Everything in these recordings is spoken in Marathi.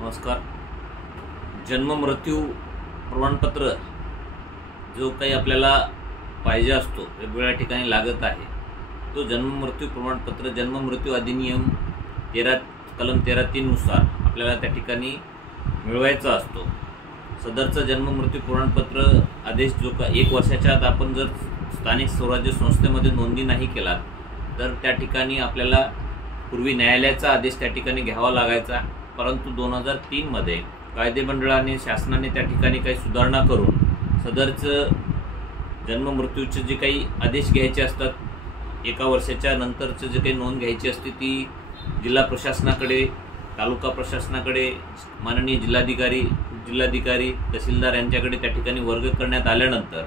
नमस्कार। जन्म मृत्यू प्रमाणपत्र जो काही आपल्याला पाहिजे असतो वेगवेगळ्या ठिकाणी लागत आहे, तो जन्म मृत्यू प्रमाणपत्र जन्म मृत्यू अधिनियम कलम 13(3) नुसार आपल्याला त्या ठिकाणी मिळवायचा असतो। सदरचा जन्म मृत्यू प्रमाणपत्र आदेश जो का 1 वर्षाच्या आत आपण जर स्थानिक स्वराज्य संस्थेमध्ये नोंदणी नाही केला तर त्या ठिकाणी आपल्याला पूर्वी न्यायालयाचा आदेश त्या ठिकाणी घ्यावा लागायचा। परंतु 2003 मध्ये कायदेमंडळाने शासनाने त्या ठिकाणी काही सुधारणा करून सदरचं जन्म मृत्यूचे जे काही आदेश घ्यायचे असतात, 1 वर्षाच्या नंतरचं जे काही नोंद घ्यायची असते ती जिल्हा प्रशासनाकडे, तालुका प्रशासनाकडे, माननीय जिल्हाधिकारी, तहसीलदार यांच्याकडे त्या ठिकाणी वर्ग करण्यात आल्यानंतर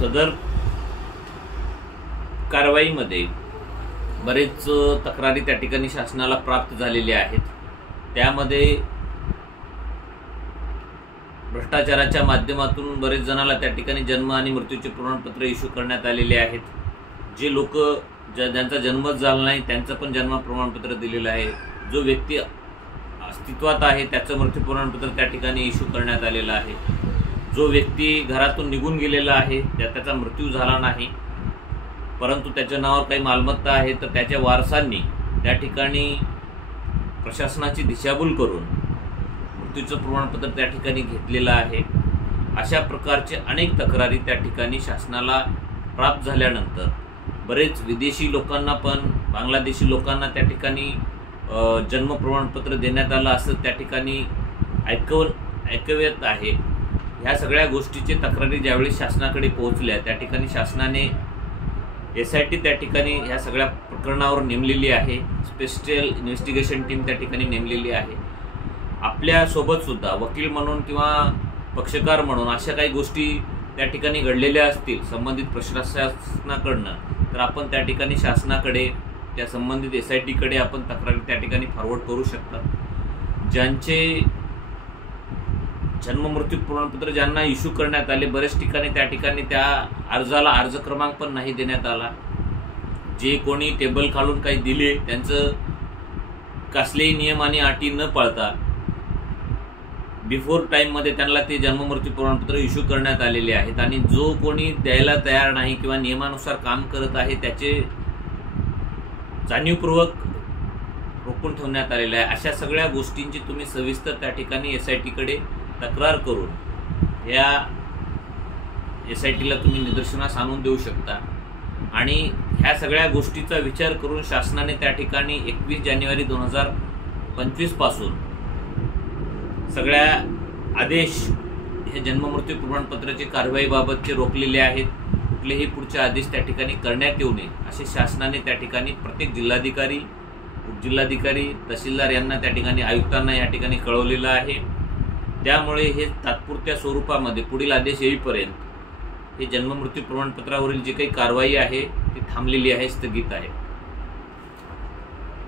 सदर कारवाईमध्ये बरेच तक्रारी त्या ठिकाणी शासनाला प्राप्त झालेल्या आहेत। त्यामध्ये भ्रष्टाचाराच्या माध्यमातून बरेच जणांना त्या ठिकाणी जन्म आणि मृत्यूचे प्रमाणपत्र इश्यू करण्यात आलेले आहेत। जे लोक ज्यांचा जन्मच झाला नाही त्यांचं पण जन्म प्रमाणपत्र दिलेलं आहे। जो व्यक्ती अस्तित्वात आहे त्याचं मृत्यू प्रमाणपत्र त्या ठिकाणी इश्यू करण्यात आलेलं आहे। जो व्यक्ती घरातून निघून गेलेला आहे, त्याचा मृत्यू झाला नाही परंतु त्याच्या नावावर काही मालमत्ता आहे तर त्याच्या वारसांनी त्या ठिकाणी प्रशासनाची दिशाभूल करून मृत्यूचं प्रमाणपत्र त्या ठिकाणी घेतलेलं आहे। अशा प्रकारचे अनेक तक्रारी त्या ठिकाणी शासनाला प्राप्त झाल्यानंतर बरेच विदेशी लोकांना पण बांगलादेशी लोकांना त्या ठिकाणी जन्म प्रमाणपत्र देण्यात आलं असं त्या ठिकाणी ऐकवत आहे। ह्या सगळ्या गोष्टीचे तक्रारी ज्यावेळी शासनाकडे पोहोचल्या त्या ठिकाणी शासनाने SIT त्या ठिकाणी ह्या सगळ्या प्रकरणावर नेमलेली आहे। स्पेशल इन्व्हेस्टिगेशन टीम त्या ठिकाणी नेमलेली आहे। आपल्या सोबत सुद्धा वकील म्हणून किंवा पक्षकार म्हणून अशा काही गोष्टी त्या ठिकाणी घडलेल्या असतील संबंधित प्रशासनाकडनं तर आपण त्या ठिकाणी शासनाकडे, त्या संबंधित SIT कडे आपण तक्रारी त्या ठिकाणी फॉरवर्ड करू शकता। ज्यांचे जन्म मृत्यू प्रमाणपत्र ज्यांना इश्यू करण्यात आले, बरेच ठिकाणी त्या ठिकाणी त्या अर्जाला अर्ज क्रमांक पण नाही देण्यात आला। जे कोणी टेबल खालून काही दिले त्यांचं कसलेही नियम आणि अटी न पाळता बिफोर टाइम मध्ये त्यांना ते जन्म मृत्यू प्रमाणपत्र इश्यू करण्यात आलेले आहेत। आणि जो कोणी द्यायला तयार नाही किंवा नियमानुसार काम करत आहे त्याचे जाणीवपूर्वक रोखून ठेवण्यात आलेले आहे। अशा सगळ्या गोष्टींची तुम्ही सविस्तर त्या ठिकाणी SIT कडे तक्रार करून या SIT ला तुम्ही निदर्शनास आणून देऊ शकता। आणि ह्या सगळ्या गोष्टीचा विचार करून शासनाने त्या ठिकाणी 21 जानेवारी 2025 पासून सगळ्या आदेश हे जन्म मृत्यू प्रमाणपत्राची कारवाईबाबतचे रोखलेले आहेत। कुठलेही पुढचे आदेश त्या ठिकाणी करण्यात येऊ नये असे शासनाने त्या ठिकाणी प्रत्येक जिल्हाधिकारी, उपजिल्हाधिकारी, तहसीलदार यांना त्या ठिकाणी, आयुक्तांना या ठिकाणी कळवलेलं आहे। त्यामुळे हे तात्पुरत्या स्वरूपामध्ये पुढील आदेश येईपर्यंत हे जन्म मृत्यू प्रमाणपत्रावरील जी काही कारवाई आहे ती थांबलेली आहे, स्थगित आहे।